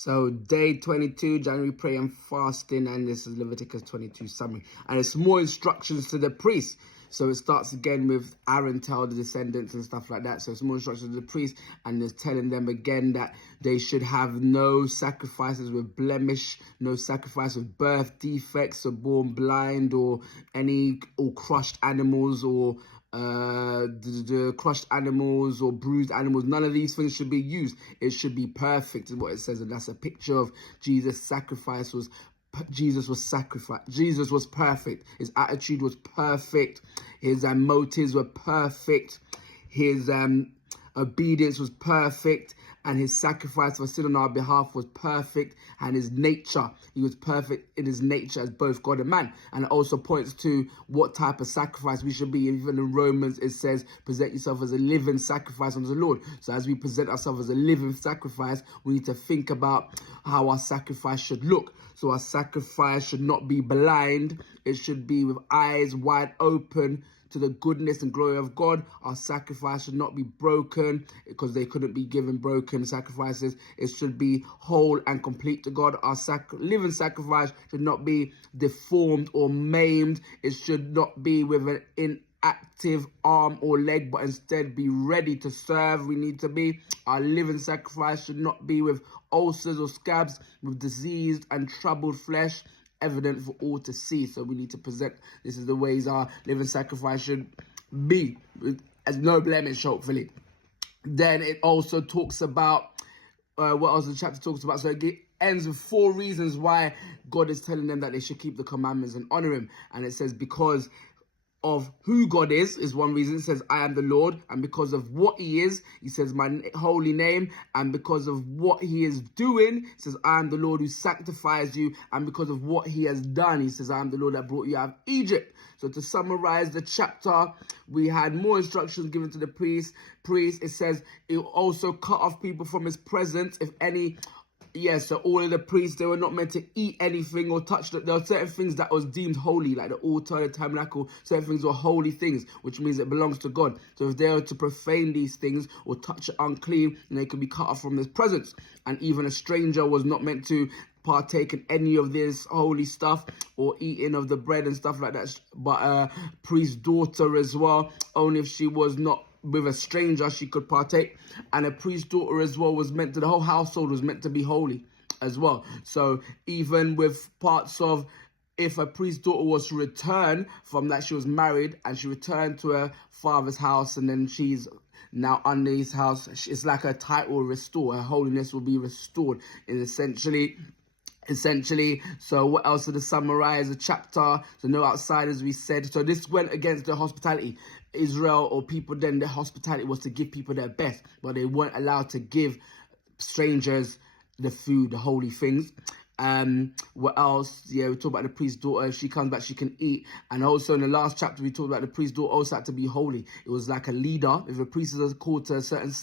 So day 22, January prayer and fasting, and this is Leviticus 22 summary. And it's more instructions to the priests. So it starts again with Aaron tell the descendants and stuff like that. So it's more instructions to the priests, and it's telling them again that they should have no sacrifices with blemish, no sacrifice with birth defects, or born blind, or crushed animals, or the crushed animals or bruised animals. None of these things should be used. It should be perfect is what it says, and that's a picture of Jesus' sacrifice. Jesus was sacrificed. Jesus was perfect. His attitude was perfect. His motives were perfect. His obedience was perfect, and his sacrifice for sin on our behalf was perfect, and his nature, he was perfect in his nature as both God and man. And it also points to what type of sacrifice we should be. Even in Romans it says, present yourself as a living sacrifice unto the Lord. So as we present ourselves as a living sacrifice, we need to think about how our sacrifice should look. So our sacrifice should not be blind. It should be with eyes wide open to the goodness and glory of God. Our sacrifice should not be broken, because they couldn't be given broken sacrifices. It should be whole and complete to God. Our living sacrifice should not be deformed or maimed. It should not be with an inactive arm or leg, but instead be ready to serve. We need to be. Our living sacrifice should not be with ulcers or scabs, with diseased and troubled flesh, evident for all to see. So we need to present, this is the ways our living sacrifice should be, as no blemish, hopefully. Then it also talks about, what else the chapter talks about? So it ends with 4 reasons why God is telling them that they should keep the commandments and honor him. And it says, because of who God is one reason. It says, I am the Lord. And because of what he is, he says, my holy name. And because of what he is doing, he says, I am the Lord who sanctifies you. And because of what he has done, he says, I am the Lord that brought you out of Egypt. So to summarize the chapter, we had more instructions given to the priest. It says, it will also cut off people from his presence, if any. So all of the priests, they were not meant to eat anything or touch it. There were certain things that was deemed holy, like the altar, the tabernacle. Certain things were holy things, which means it belongs to God. So if they were to profane these things or touch it unclean, then they could be cut off from his presence. And even a stranger was not meant to partake in any of this holy stuff or eating of the bread and stuff like that. But a priest's daughter as well, only if she was not with a stranger, she could partake. And a priest's daughter as well was meant to, the whole household was meant to be holy as well. So even with parts of, if a priest's daughter was to return from that, she was married and she returned to her father's house, and then she's now under his house, it's like her title will restore, her holiness will be restored. And essentially, so what else to summarize the chapter? So no outsiders, we said. So this went against the hospitality. Israel, or people then, their hospitality was to give people their best, but they weren't allowed to give strangers the food, the holy things. What else? We talked about the priest's daughter. If she comes back, she can eat. And also in the last chapter, we talked about the priest's daughter also had to be holy. It was like a leader. If a priest is called to a certain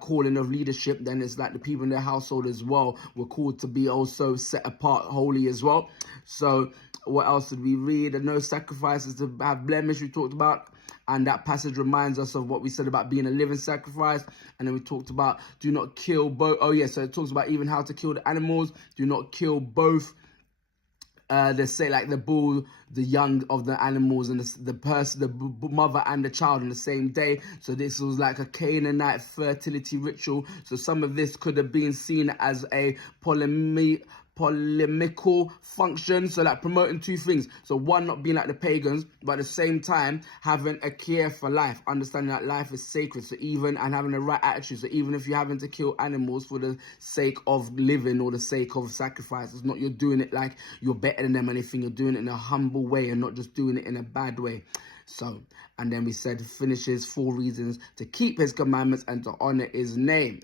calling of leadership, then it's like the people in their household as well were called to be also set apart, holy as well. So what else did we read? And no sacrifices to have blemish, we talked about. And that passage reminds us of what we said about being a living sacrifice. And then we talked about do not kill both. So it talks about even how to kill the animals. Do not kill both. They say like the bull, the young of the animals, and the mother and the child on the same day. So this was like a Canaanite fertility ritual. So some of this could have been seen as a polemical function, so like promoting 2 things. So one, not being like the pagans, but at the same time having a care for life, understanding that life is sacred. So even, and having the right attitude. So even if you're having to kill animals for the sake of living or the sake of sacrifice, it's not you're doing it like you're better than them or anything. You're doing it in a humble way and not just doing it in a bad way. So, and then we said finishes 4 reasons to keep his commandments and to honor his name.